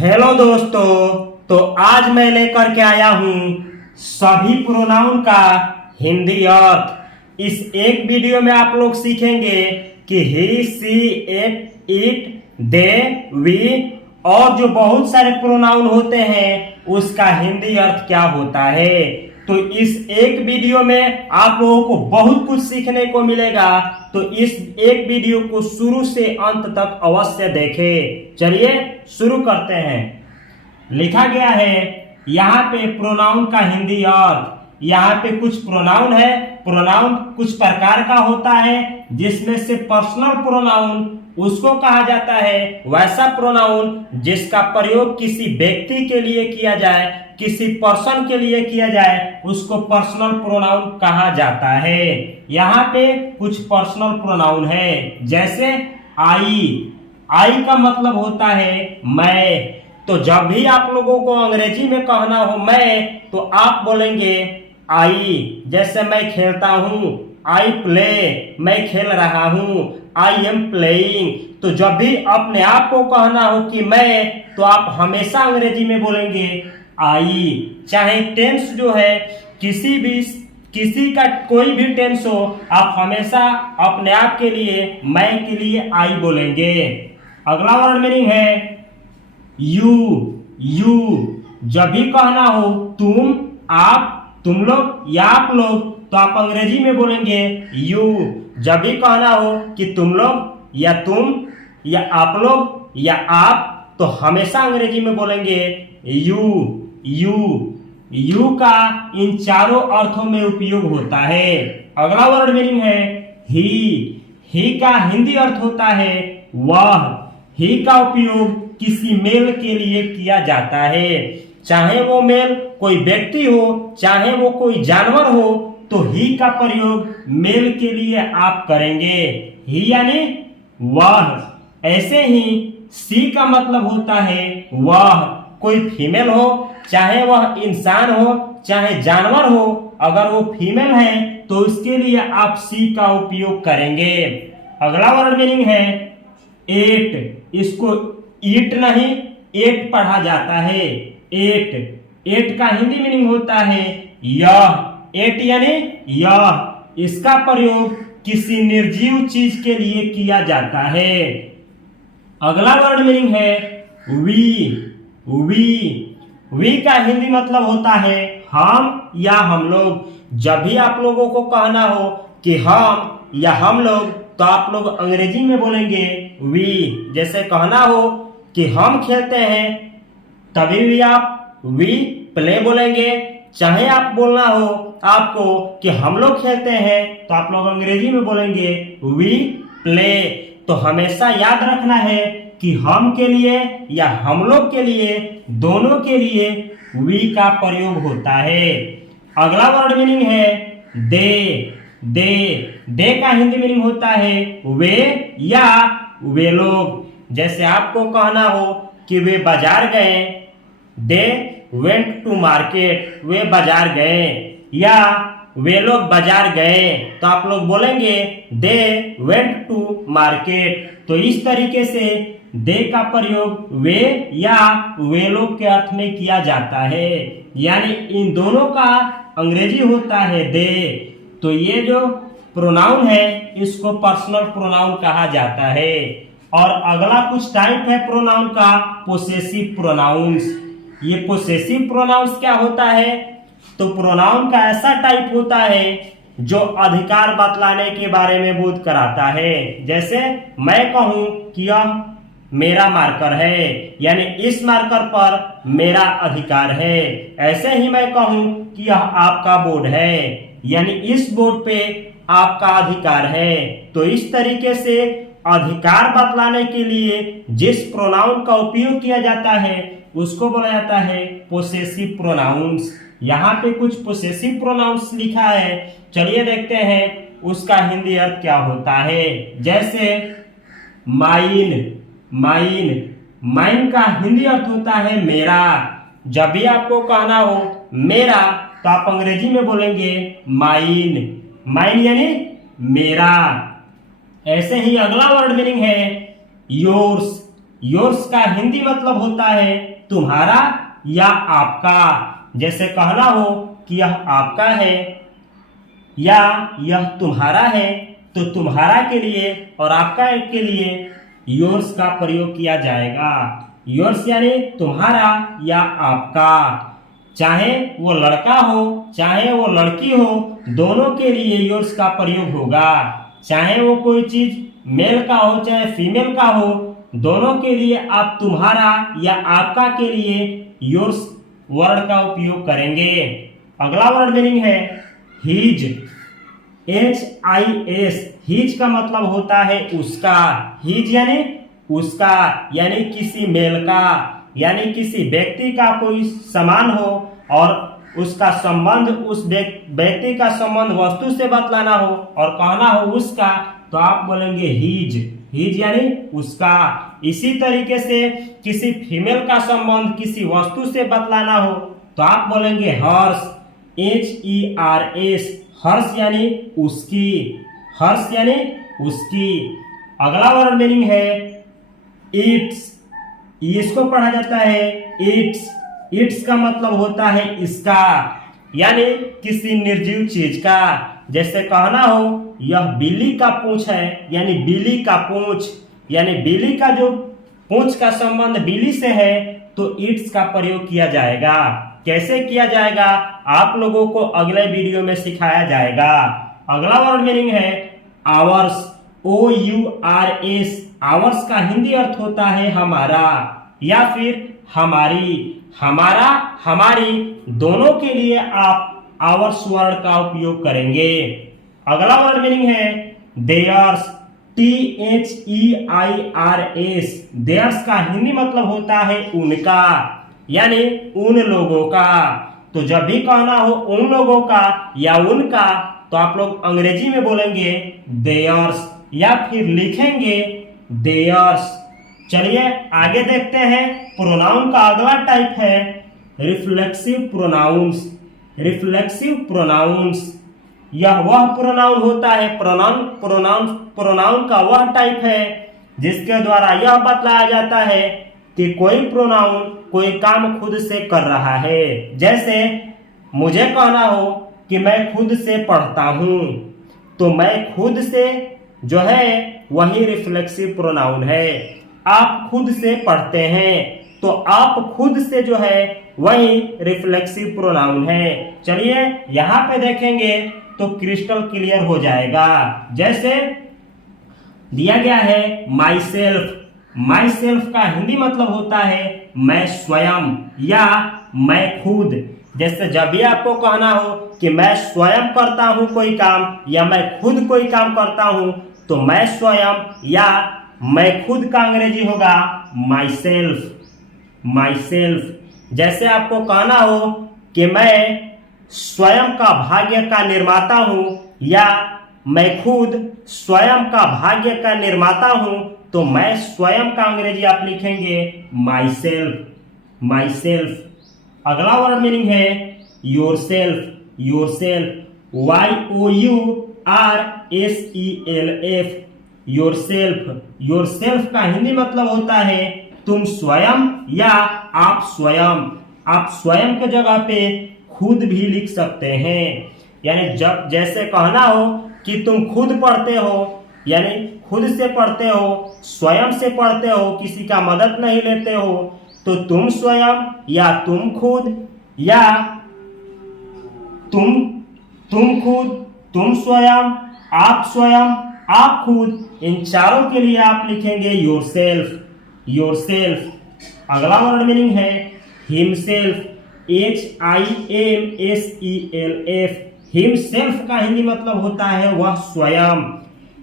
Hello दोस्तों, तो आज मैं लेकर के आया हूं सभी प्रोनाउन का हिंदी अर्थ। इस एक वीडियो में आप लोग सीखेंगे कि ही, सी, इट, दे, वी और जो बहुत सारे प्रोनाउन होते हैं उसका हिंदी अर्थ क्या होता है। तो इस एक वीडियो में आप लोगों को बहुत कुछ सीखने को मिलेगा, तो इस एक वीडियो को शुरू से अंत तक अवश्य देखें। चलिए शुरू करते हैं। लिखा गया है यहाँ पे प्रोनाउन का हिंदी अर्थ। यहाँ पे कुछ प्रोनाउन है। प्रोनाउन कुछ प्रकार का होता है, जिसमें से पर्सनल प्रोनाउन उसको कहा जाता है, वैसा प्रोनाउन जिसका प्रयोग किसी व्यक्ति के लिए किया जाए, किसी पर्सन के लिए किया जाए, उसको पर्सनल प्रोनाउन कहा जाता है। यहाँ पे कुछ पर्सनल प्रोनाउन है, जैसे आई का मतलब होता है मैं। तो जब भी आप लोगों को अंग्रेजी में कहना हो मैं, तो आप बोलेंगे आई। जैसे मैं खेलता हूँ, आई प्ले, मैं खेल रहा हूँ, आई एम प्लेइंग। तो जब भी अपने आप को कहना हो कि मैं, तो आप हमेशा अंग्रेजी में बोलेंगे आई। चाहे टेंस जो है किसी का कोई भी टेंस हो, आप हमेशा अपने आप के लिए, मैं के लिए आई बोलेंगे। अगला वर्ड मीनिंग है यू। जब भी कहना हो तुम, आप, तुम लोग या आप लोग, तो आप अंग्रेजी में बोलेंगे यू। जब भी कहना हो कि तुम लोग या तुम या आप लोग या आप, तो हमेशा अंग्रेजी में बोलेंगे यू का इन चारों अर्थों में उपयोग होता है। अगला वर्ड मीनिंग है ही का हिंदी अर्थ होता है वह। ही का उपयोग किसी मेल के लिए किया जाता है, चाहे वो मेल कोई व्यक्ति हो, चाहे वो कोई जानवर हो, तो ही का प्रयोग मेल के लिए आप करेंगे। ही यानी वह। ऐसे ही सी का मतलब होता है वह। कोई फीमेल हो, चाहे वह इंसान हो, चाहे जानवर हो, अगर वो फीमेल है तो उसके लिए आप सी का उपयोग करेंगे। अगला वर्ड मीनिंग है एट। इसको ईट नहीं, एट पढ़ा जाता है। एट का हिंदी मीनिंग होता है यह। एट यानी यह। इसका प्रयोग किसी निर्जीव चीज के लिए किया जाता है। अगला वर्ड मीनिंग है वी का हिंदी मतलब होता है हम या हम लोग। जब भी आप लोगों को कहना हो कि हम या हम लोग, तो आप लोग अंग्रेजी में बोलेंगे वी। जैसे कहना हो कि हम खेलते हैं, तभी भी आप वी प्ले बोलेंगे। चाहे आप बोलना हो आपको कि हम लोग खेलते हैं, तो आप लोग अंग्रेजी में बोलेंगे वी प्ले। तो हमेशा याद रखना है कि हम के लिए या हम लोग के लिए, दोनों के लिए वी का प्रयोग होता है। अगला वर्ड मीनिंग है दे का हिंदी मीनिंग होता है वे या वे लोग। जैसे आपको कहना हो कि वे बाजार गए, दे वेंट टू मार्केट, वे बाजार गए, या वे लोग बाजार गए, तो आप लोग बोलेंगे दे वेंट टू मार्केट। तो इस तरीके से दे का प्रयोग वे या वे लोग के अर्थ में किया जाता है। यानी इन दोनों का अंग्रेजी होता है दे। तो ये जो प्रोनाउन है इसको पर्सनल प्रोनाउन कहा जाता है। और अगला कुछ टाइप है प्रोनाउन का, पोसेसिव प्रोनाउंस। ये पोसेसिव प्रोनाउंस क्या होता है? तो प्रोनाउन का ऐसा टाइप होता है जो अधिकार बतलाने के बारे में बोध कराता है। जैसे मैं कहूं कि यह मेरा मार्कर है, यानी इस मार्कर पर मेरा अधिकार है। ऐसे ही मैं कहूं कि यह आपका बोर्ड है, यानी इस बोर्ड पे आपका अधिकार है। तो इस तरीके से अधिकार बतलाने के लिए जिस प्रोनाउन का उपयोग किया जाता है उसको बोला जाता है पोसेसिव प्रोनाउंस। यहाँ पे कुछ पोसेसिव प्रोनाउंस लिखा है, चलिए देखते हैं उसका हिंदी अर्थ क्या होता है। जैसे माइन का हिंदी अर्थ होता है मेरा। जब भी आपको कहना हो मेरा, तो आप अंग्रेजी में बोलेंगे माइन यानी मेरा। ऐसे ही अगला वर्ड मीनिंग है योर्स। योर्स का हिंदी मतलब होता है तुम्हारा या आपका। जैसे कहना हो कि यह आपका है या यह तुम्हारा है, तो तुम्हारा के लिए और आपका के लिए योर्स का प्रयोग किया जाएगा। योर्स यानी तुम्हारा या आपका, चाहे वो लड़का हो चाहे वो लड़की हो, दोनों के लिए योर्स का प्रयोग होगा। चाहे वो कोई चीज मेल का हो चाहे फीमेल का हो, दोनों के लिए आप तुम्हारा या आपका के लिए योर्स वर्ड का उपयोग करेंगे। अगला वर्ड मीनिंग है हिज, HIS। हिज का मतलब होता है उसका। हिज यानी उसका, यानी किसी मेल का, यानी किसी व्यक्ति का कोई सामान हो और उसका संबंध, उस व्यक्ति का संबंध वस्तु से बतलाना हो और कहना हो उसका, तो आप बोलेंगे हिज। हिज यानी उसका। इसी तरीके से किसी फीमेल का संबंध किसी वस्तु से बतलाना हो तो आप बोलेंगे हर्ष, HERS। हर्ष यानी उसकी, हर्ष यानी उसकी। अगला वर्ड मीनिंग है इट्स। इसको पढ़ा जाता है इट्स। इट्स का मतलब होता है इसका, यानी किसी निर्जीव चीज का। जैसे कहना हो यह बिल्ली का पूंछ है, यानी बिल्ली का पूंछ, यानी बिल्ली का जो पूंछ का संबंध बिल्ली से है, तो इट्स का प्रयोग किया जाएगा। कैसे किया जाएगा आप लोगों को अगले वीडियो में सिखाया जाएगा। अगला वर्ड मीनिंग है आवर्स, OURS। आवर्स का हिंदी अर्थ होता है हमारा या फिर हमारी। हमारा हमारी दोनों के लिए आप आवर्स वर्ड का उपयोग करेंगे। अगला वर्ड मीनिंग है देयर्स, THEIRS। देयर्स का हिंदी मतलब होता है उनका, यानी उन लोगों का। तो जब भी कहना हो उन लोगों का या उनका, तो आप लोग अंग्रेजी में बोलेंगे देयर्स या फिर लिखेंगे देयर्स। चलिए आगे देखते हैं। प्रोनाउन का अगला टाइप है रिफ्लेक्सिव प्रोनाउंस। रिफ्लेक्सिव प्रोनाउंस यह वह प्रोनाउन होता है, प्रोनाउन का वह टाइप है जिसके द्वारा यह बतलाया जाता है कि कोई प्रोनाउन कोई काम खुद से कर रहा है। जैसे मुझे कहना हो कि मैं खुद से पढ़ता हूं, तो मैं खुद से जो है वही रिफ्लेक्सिव प्रोनाउन है। आप खुद से पढ़ते हैं, तो आप खुद से जो है वही रिफ्लेक्सिव प्रोनाउन है। चलिए यहां पे देखेंगे तो क्रिस्टल क्लियर हो जाएगा। जैसे दिया गया है माई सेल्फ। माई सेल्फ का हिंदी मतलब होता है मैं स्वयं या मैं खुद। जैसे जब भी आपको कहना हो कि मैं स्वयं करता हूं कोई काम या मैं खुद कोई काम करता हूं, तो मैं स्वयं या मैं खुद का अंग्रेजी होगा माई सेल्फ। My self. जैसे आपको कहना हो कि मैं स्वयं का भाग्य का निर्माता हूं या मैं खुद स्वयं का भाग्य का निर्माता हूं, तो मैं स्वयं का अंग्रेजी आप लिखेंगे माई सेल्फ। My self. अगला वर्ड मीनिंग है your self. Your self, YOURSELF। Your self. Your self का हिंदी मतलब होता है तुम स्वयं या आप स्वयं। आप स्वयं के जगह पे खुद भी लिख सकते हैं। यानी जब जैसे कहना हो कि तुम खुद पढ़ते हो, यानी खुद से पढ़ते हो, स्वयं से पढ़ते हो, किसी का मदद नहीं लेते हो, तो तुम स्वयं या तुम खुद या तुम खुद, तुम स्वयं, आप खुद, इन चारों के लिए आप लिखेंगे योरसेल्फ। योरसेल्फ। अगला वर्ड मीनिंग है हिमसेल्फ। HIMSELF। हिमसेल्फ का हिंदी मतलब होता है वह स्वयं।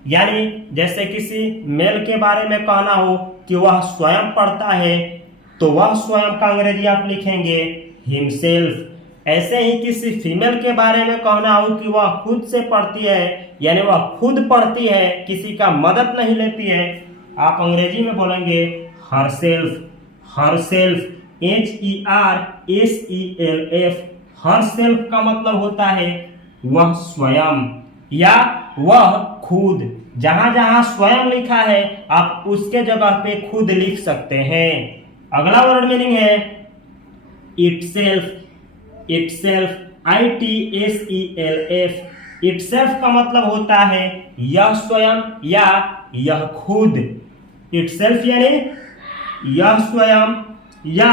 यानी जैसे किसी मेल के बारे में कहना हो कि वह स्वयं पढ़ता है, तो वह स्वयं का अंग्रेजी आप लिखेंगे हिमसेल्फ। ऐसे ही किसी फीमेल के बारे में कहना हो कि वह खुद से पढ़ती है, यानी वह खुद पढ़ती है, किसी का मदद नहीं लेती है, आप अंग्रेजी में बोलेंगे हरसेल्फ। Herself, HERSELF। हरसेल्फ का मतलब होता है वह स्वयं या वह खुद। जहां जहां स्वयं लिखा है आप उसके जगह पे खुद लिख सकते हैं। अगला वर्ड मीनिंग है इटसेल्फ। Itself ITSELF। इटसेल्फ का मतलब होता है यह स्वयं या यह खुद। इटसेल्फ यानी यह स्वयं या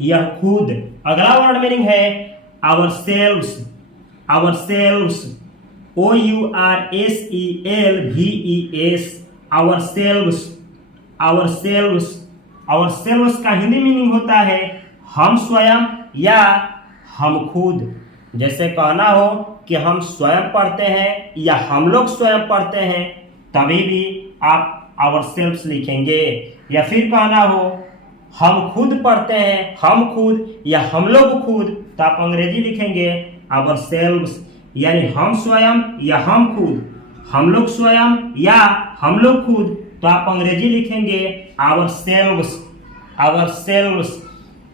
यह खुद। अगला वर्ड मीनिंग है ourselves. Ourselves OURSELVES। Ourselves. Ourselves. Ourselves का हिंदी मीनिंग होता है हम स्वयं या हम खुद। जैसे कहना हो कि हम स्वयं पढ़ते हैं या हम लोग स्वयं पढ़ते हैं, तभी भी आप आवरसेल्व्स लिखेंगे। या फिर कहना हो हम खुद पढ़ते हैं, हम खुद या हम लोग खुद, तो आप अंग्रेजी लिखेंगे आवरसेल्व्स, यानी हम स्वयं या हम खुद। हम लोग स्वयं या हम लोग खुद, तो आप अंग्रेजी लिखेंगे आवरसेल्व्स। आवरसेल्व्स।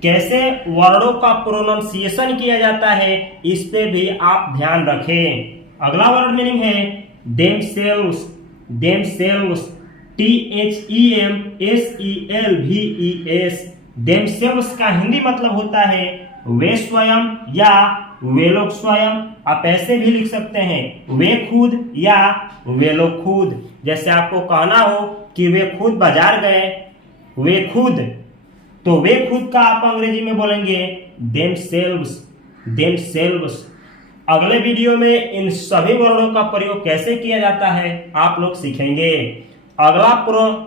कैसे वर्डों का प्रोनाउंसिएशन किया जाता है इस पे भी आप ध्यान रखें। अगला वर्ड मीनिंग है देमसेल्व्स। Themselves THEMSELVES। देमसेल्व्स का हिंदी मतलब होता है वे स्वयं या वे लोग स्वयं। आप ऐसे भी लिख सकते हैं वे खुद या वे लोग खुद। जैसे आपको कहना हो कि वे खुद बाजार गए, वे खुद, तो वे खुद का आप अंग्रेजी में बोलेंगे देमसेल्व्स। देमसेल्व्स। अगले वीडियो में इन सभी वर्डों का प्रयोग कैसे किया जाता है आप लोग सीखेंगे। अगला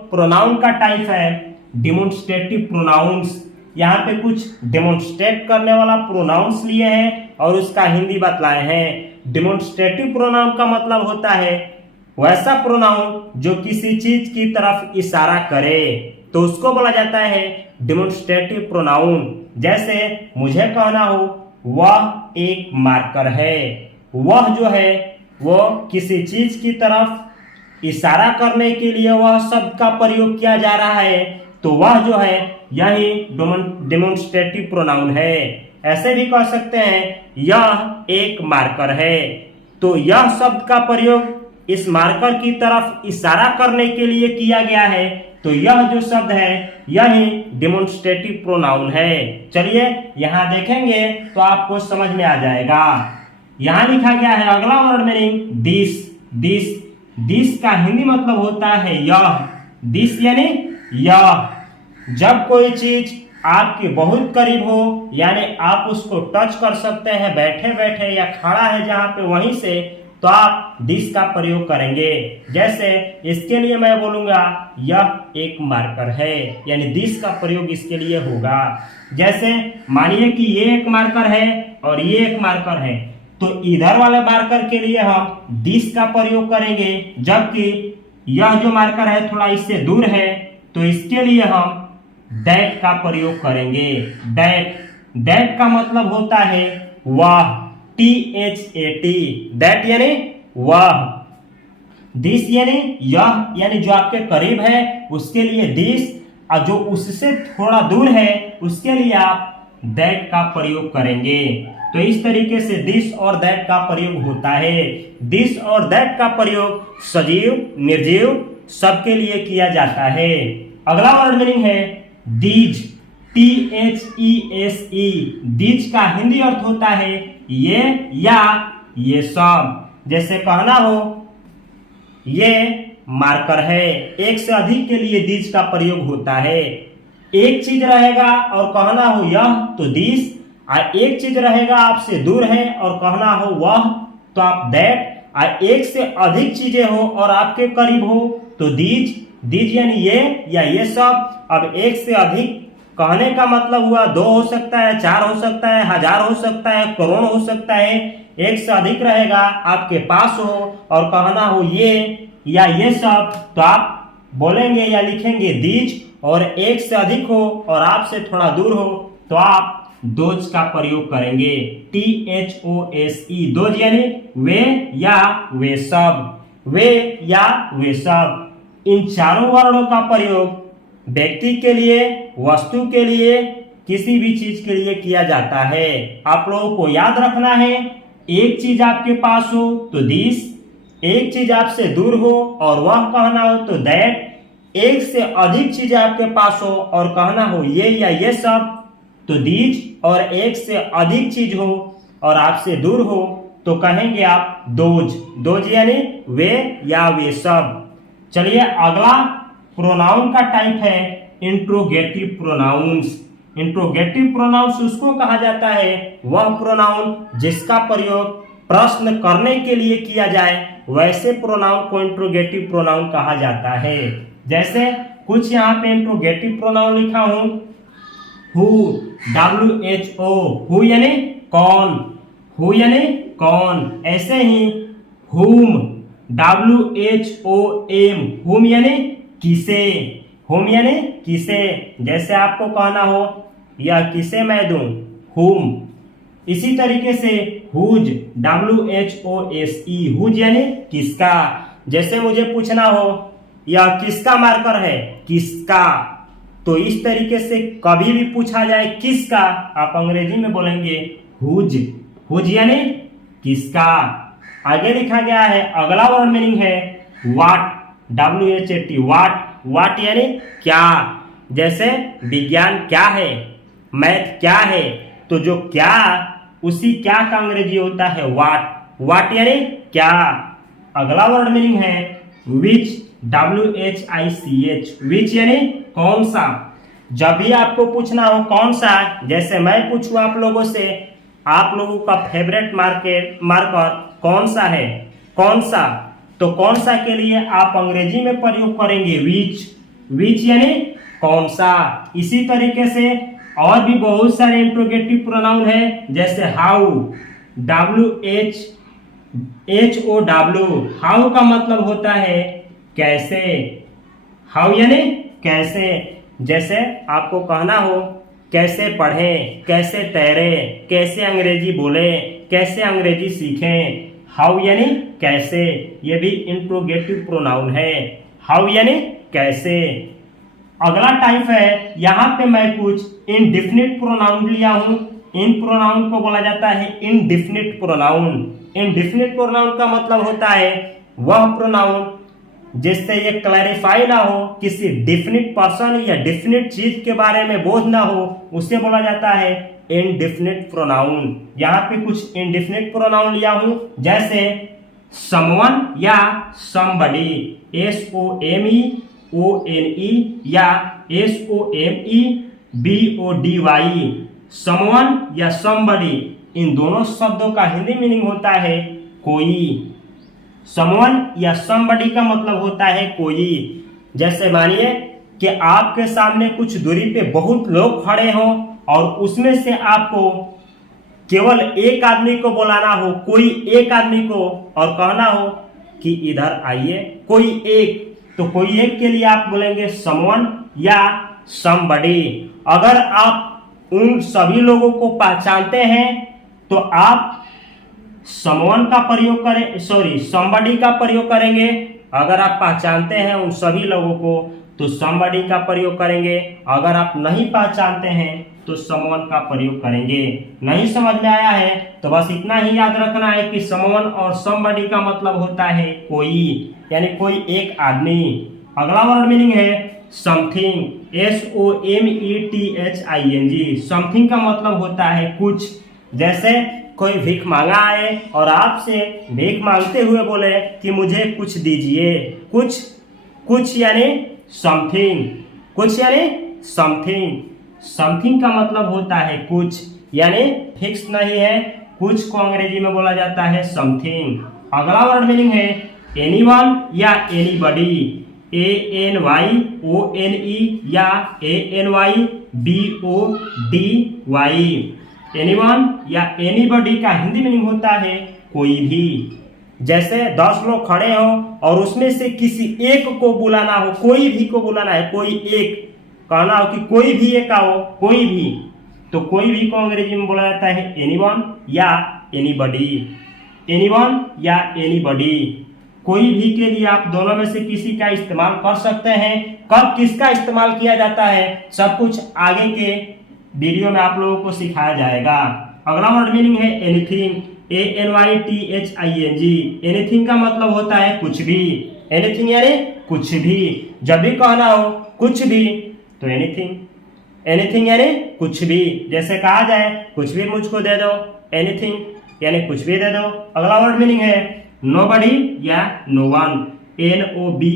प्रोनाउन का टाइप है डिमोन्स्ट्रेटिव प्रोनाउंस। यहाँ पे कुछ डेमोन्स्ट्रेट करने वाला प्रोनाउंस लिए हैं और उसका हिंदी बतलाए हैं। डिमोन्स्ट्रेटिव प्रोनाउन का मतलब होता है वैसा प्रोनाउन जो किसी चीज की तरफ इशारा करे, तो उसको बोला जाता है डिमोन्स्ट्रेटिव प्रोनाउन। जैसे मुझे कहना हो वह एक मार्कर है, वह जो है वो किसी चीज की तरफ इशारा करने के लिए वह शब्द का प्रयोग किया जा रहा है, तो वह जो है यही डेमोन्स्ट्रेटिव प्रोनाउन है। ऐसे भी कह सकते हैं यह एक मार्कर है, तो यह शब्द का प्रयोग इस मार्कर की तरफ इशारा करने के लिए किया गया है, तो यह जो शब्द है यही डेमोन्स्ट्रेटिव प्रोनाउन है। चलिए यहाँ देखेंगे तो आपको समझ में आ जाएगा। यहाँ लिखा गया है अगला word meaning this. This. This का हिंदी मतलब होता है यह। दिस यानी यह। जब कोई चीज आपके बहुत करीब हो, यानी आप उसको टच कर सकते हैं बैठे बैठे या खड़ा है जहां पे वहीं से, तो आप दिस का प्रयोग करेंगे। जैसे इसके लिए मैं बोलूंगा यह एक मार्कर है, यानी दिस का प्रयोग इसके लिए होगा। जैसे मानिए कि ये एक मार्कर है और ये एक मार्कर है, तो इधर वाले मार्कर के लिए हम दिस का प्रयोग करेंगे, जबकि यह जो मार्कर है थोड़ा इससे दूर है, तो इसके लिए हम दैट का प्रयोग करेंगे। दैट। दैट का मतलब होता है वह। THAT। दैट यानी वह। दिस यानी यह, यानी जो आपके करीब है उसके लिए दिस, और जो उससे थोड़ा दूर है उसके लिए आप दैट का प्रयोग करेंगे। तो इस तरीके से दिस और दैट का प्रयोग होता है। दिस और दैट का प्रयोग सजीव निर्जीव सबके लिए किया जाता है। अगला वर्ड मीनिंग है दीज। THESE। दीज का हिंदी अर्थ होता है ये या ये सब। जैसे कहना हो ये मार्कर है, एक से अधिक के लिए दीज का प्रयोग होता है। एक चीज रहेगा और कहना हो यह, तो दिस, और एक चीज रहेगा आपसे दूर है और कहना हो वह, तो आप दैट, और एक से अधिक चीजें हो और आपके करीब हो तो दीज। दीज यानी ये या ये सब। अब एक से अधिक कहने का मतलब हुआ 2 हो सकता है, 4 हो सकता है, 1000 हो सकता है, करोड़ हो सकता है। एक से अधिक रहेगा आपके पास हो और कहना हो ये या ये सब, तो आप बोलेंगे या लिखेंगे दीज। और एक से अधिक हो और आपसे थोड़ा दूर हो तो आप दोज का प्रयोग करेंगे। THOSE। दोज यानी वे या वे सब। वे या वे सब। इन चारों वर्णों का प्रयोग व्यक्ति के लिए, वस्तु के लिए, किसी भी चीज के लिए किया जाता है। आप लोगों को याद रखना है, एक चीज आपके पास हो तो दिस, एक चीज आपसे दूर हो और वह कहना हो तो दैट, एक से अधिक चीजें आपके पास हो और कहना हो ये या ये सब तो दीज, और एक से अधिक चीज हो और आपसे दूर हो तो कहेंगे आप दोज। दोज यानी वे या वे सब। चलिए अगला प्रोनाउन का टाइप है इंट्रोगेटिव प्रोनाउंस। इंट्रोगेटिव प्रोनाउंस उसको कहा जाता है वह प्रोनाउन जिसका प्रयोग प्रश्न करने के लिए किया जाए, वैसे प्रोनाउन को इंट्रोगेटिव प्रोनाउन कहा जाता है। जैसे कुछ यहाँ पे इंट्रोगेटिव प्रोनाउन लिखा हूं, हु, WHO, हु यानी कौन, हु यानी कौन। ऐसे ही हुम, WHOM, हुम यानी किसे, हुम यानी किसे। जैसे आपको कहना हो यह किसे मैं दूं, हुम। इसी तरीके से हुज, WHOSE, हुज यानी किसका। जैसे मुझे पूछना हो यह किसका मार्कर है, किसका, तो इस तरीके से कभी भी पूछा जाए किसका, आप अंग्रेजी में बोलेंगे हुज, हुज यानी किसका। आगे लिखा गया है अगला वर्ड मीनिंग है वाट, WHAT, वाट, वाट यानी क्या। जैसे विज्ञान क्या है, मैथ क्या है, तो जो क्या उसी क्या का अंग्रेजी होता है वाट, वाट यानी क्या। अगला वर्ड मीनिंग है विच, WHICH, विच यानी कौन सा। जब भी आपको पूछना हो कौन सा, जैसे मैं पूछूं आप लोगों से आप लोगों का फेवरेट मार्कर कौन सा है, कौन सा, तो कौन सा के लिए आप अंग्रेजी में प्रयोग करेंगे विच, विच यानी कौन सा। इसी तरीके से और भी बहुत सारे इंट्रोगेटिव प्रोनाउन है, जैसे हाउ, WHOW, हाउ का मतलब होता है कैसे, हाउ यानी कैसे। जैसे आपको कहना हो कैसे पढ़ें, कैसे तैरें, कैसे अंग्रेजी बोलें, कैसे अंग्रेजी सीखें, हाउ यानी कैसे। ये भी इंट्रोगेटिव प्रोनाउन है, हाउ यानी कैसे। अगला टाइप है, यहाँ पे मैं कुछ इनडिफिनिट प्रोनाउन लिया हूं। इन प्रोनाउन को बोला जाता है इनडिफिनिट प्रोनाउन। इनडिफिनिट प्रोनाउन का मतलब होता है वह प्रोनाउन जिससे ये क्लैरिफाई ना हो, किसी डिफिनिट पर्सन या डिफिनिट चीज के बारे में बोध ना हो, उसे बोला जाता है इनडिफिनिट प्रोनाउन। यहाँ पे कुछ इनडिफिनिट प्रोनाउन लिया हूं, जैसे समवन या समबडी, SOMEONE या SOMEBODY, समवन या समबडी। इन दोनों शब्दों का हिंदी मीनिंग होता है कोई। समवन या समबडी का मतलब होता है कोई। जैसे मानिए कि आपके सामने कुछ दूरी पे बहुत लोग खड़े हों और उसमें से आपको केवल एक आदमी को बुलाना हो, कोई एक आदमी को, और कहना हो कि इधर आइए, कोई एक, तो कोई एक के लिए आप बोलेंगे समवन या समबडी। अगर आप उन सभी लोगों को पहचानते हैं तो आप समवन का प्रयोग करें, समबडी का प्रयोग करेंगे। अगर आप पहचानते हैं उन सभी लोगों को तो समबडी का प्रयोग करेंगे। अगर आप नहीं पहचानते हैं तो समवन का प्रयोग करेंगे। नहीं समझ में आया है तो बस इतना ही याद रखना है कि समवन और समबडी का मतलब होता है कोई, यानी कोई एक आदमी। अगला वर्ड मीनिंग है समथिंग, SOMETHING। समथिंग का मतलब होता है कुछ। जैसे कोई भीख मांगा आए और आपसे भीख मांगते हुए बोले कि मुझे कुछ दीजिए, कुछ, कुछ यानी समथिंग, कुछ यानी समथिंग। समथिंग का मतलब होता है कुछ, यानी फिक्स नहीं है, कुछ को अंग्रेजी में बोला जाता है समथिंग। अगला वर्ड मीनिंग है एनीवन या एनीबडी, ANYONE या ANYBODY। एनीवन या एनीबडी का हिंदी मीनिंग होता है कोई भी। जैसे 10 लोग खड़े हो और उसमें से किसी एक को बुलाना हो, कोई भी को बुलाना है, कोई एक कहना हो कि कोई भी एक आओ, कोई भी, तो कोई भी को अंग्रेजी में बोला जाता है एनीवन या एनीबडी। एनीवन या एनीबडी, कोई भी के लिए आप दोनों में से किसी का इस्तेमाल कर सकते हैं। कब किसका इस्तेमाल किया जाता है सब कुछ आगे के वीडियो में आप लोगों को सिखाया जाएगा। अगला वर्ड मीनिंग है एनीथिंग, ANYTHING। एनीथिंग का मतलब होता है कुछ भी। एनीथिंग यानी कुछ भी। जब भी कहना हो कुछ भी तो एनीथिंग। एनीथिंग यानी कुछ भी। जैसे कहा जाए कुछ भी मुझको दे दो, एनीथिंग यानी कुछ भी दे दो। अगला वर्ड मीनिंग है नोबडी या नो वन। NOBODY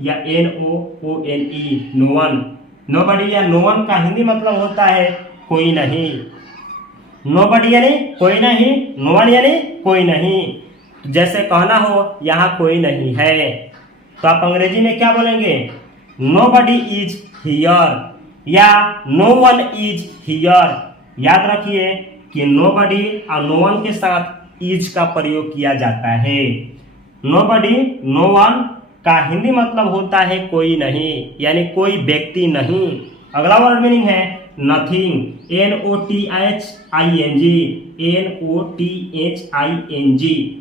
या NOONE, नो वन। नोबडी या नो वन का हिंदी मतलब होता है कोई नहीं। नोबडी यानी कोई नहीं, नो वन यानी कोई नहीं। जैसे कहना हो यहाँ कोई नहीं है तो आप अंग्रेजी में क्या बोलेंगे? नोबडी इज हियर या नो वन इज हियर। याद रखिए कि नोबडी और नो वन के साथ इज का प्रयोग किया जाता है। नोबडी नो वन का हिंदी मतलब होता है कोई नहीं, यानी कोई व्यक्ति नहीं। अगला वर्ड मीनिंग है नथिंग। NOTHING,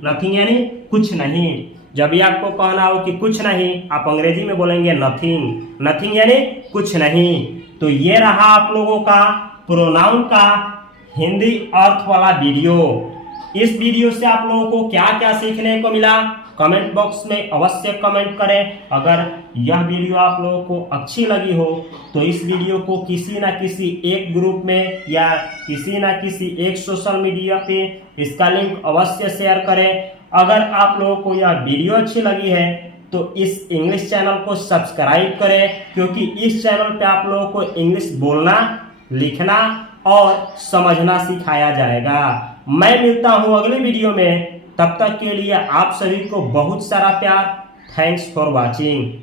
नथिंग यानी कुछ नहीं। जब भी आपको कहना हो कि कुछ नहीं, आप अंग्रेजी में बोलेंगे नथिंग। नथिंग यानी कुछ नहीं। तो ये रहा आप लोगों का प्रोनाउन का हिंदी अर्थ वाला वीडियो। इस वीडियो से आप लोगों को क्या क्या सीखने को मिला कमेंट बॉक्स में अवश्य कमेंट करें। अगर यह वीडियो आप लोगों को अच्छी लगी हो तो इस वीडियो को किसी ना किसी एक ग्रुप में या किसी ना किसी एक सोशल मीडिया पे इसका लिंक अवश्य शेयर करें। अगर आप लोगों को यह वीडियो अच्छी लगी है तो इस इंग्लिश चैनल को सब्सक्राइब करें, क्योंकि इस चैनल पे आप लोगों को इंग्लिश बोलना, लिखना और समझना सिखाया जाएगा। मैं मिलता हूँ अगले वीडियो में, तब तक के लिए आप सभी को बहुत सारा प्यार। Thanks for watching.